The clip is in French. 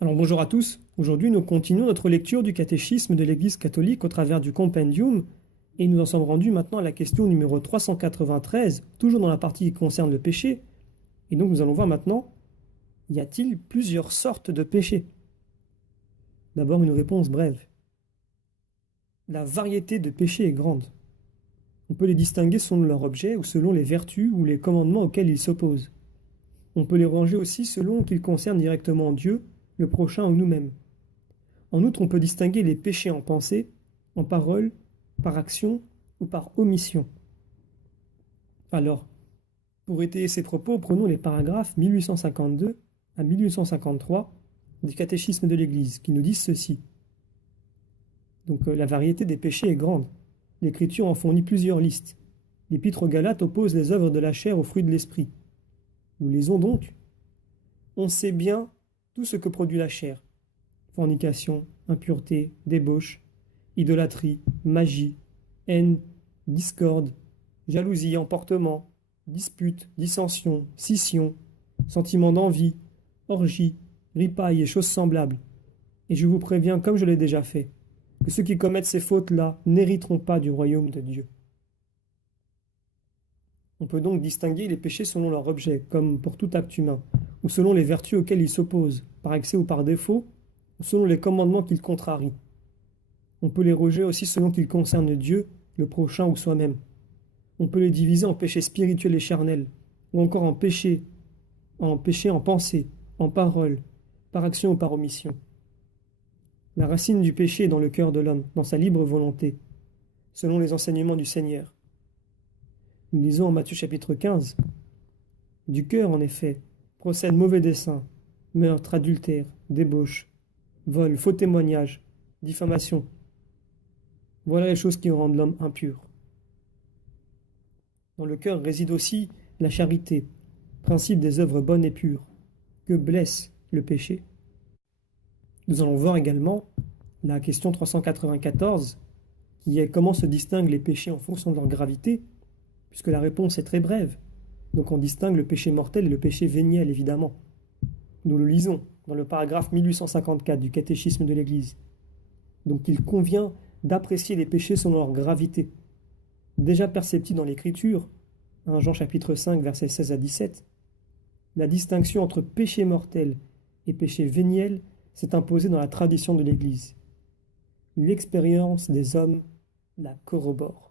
Alors bonjour à tous, aujourd'hui nous continuons notre lecture du catéchisme de l'Église catholique au travers du compendium et nous en sommes rendus maintenant à la question numéro 393, toujours dans la partie qui concerne le péché. Et donc nous allons voir maintenant, y a-t-il plusieurs sortes de péchés? D'abord une réponse brève. La variété de péchés est grande. On peut les distinguer selon leur objet ou selon les vertus ou les commandements auxquels ils s'opposent. On peut les ranger aussi selon qu'ils concernent directement Dieu, le prochain ou nous-mêmes. En outre, on peut distinguer les péchés en pensée, en parole, par action ou par omission. Alors, pour étayer ces propos, prenons les paragraphes 1852 à 1853 du catéchisme de l'Église qui nous disent ceci. Donc la variété des péchés est grande. L'Écriture en fournit plusieurs listes. L'Épître aux Galates oppose les œuvres de la chair aux fruits de l'esprit. Nous lisons donc. On sait bien tout ce que produit la chair. Fornication, impureté, débauche, idolâtrie, magie, haine, discorde, jalousie, emportement, dispute, dissension, scission, sentiment d'envie, orgie, ripaille et choses semblables. Et je vous préviens, comme je l'ai déjà fait, que ceux qui commettent ces fautes-là n'hériteront pas du royaume de Dieu. On peut donc distinguer les péchés selon leur objet, comme pour tout acte humain, ou selon les vertus auxquelles ils s'opposent, par excès ou par défaut, ou selon les commandements qu'ils contrarient. On peut les rejeter aussi selon qu'ils concernent Dieu, le prochain ou soi-même. On peut les diviser en péchés spirituels et charnels, ou encore en péché en pensée, en parole, par action ou par omission. La racine du péché est dans le cœur de l'homme, dans sa libre volonté, selon les enseignements du Seigneur. Nous lisons en Matthieu chapitre 15. Du cœur, en effet, procèdent mauvais desseins, meurtre, adultère, débauche, vol, faux témoignage, diffamation. Voilà les choses qui rendent l'homme impur. Dans le cœur réside aussi la charité, principe des œuvres bonnes et pures, que blesse le péché. Nous allons voir également la question 394, qui est comment se distinguent les péchés en fonction de leur gravité, puisque la réponse est très brève. Donc on distingue le péché mortel et le péché véniel, évidemment. Nous le lisons dans le paragraphe 1854 du catéchisme de l'Église. Donc il convient d'apprécier les péchés selon leur gravité. Déjà perceptible dans l'Écriture, 1 Jean chapitre 5 versets 16 à 17, la distinction entre péché mortel et péché véniel s'est imposée dans la tradition de l'Église. L'expérience des hommes la corrobore.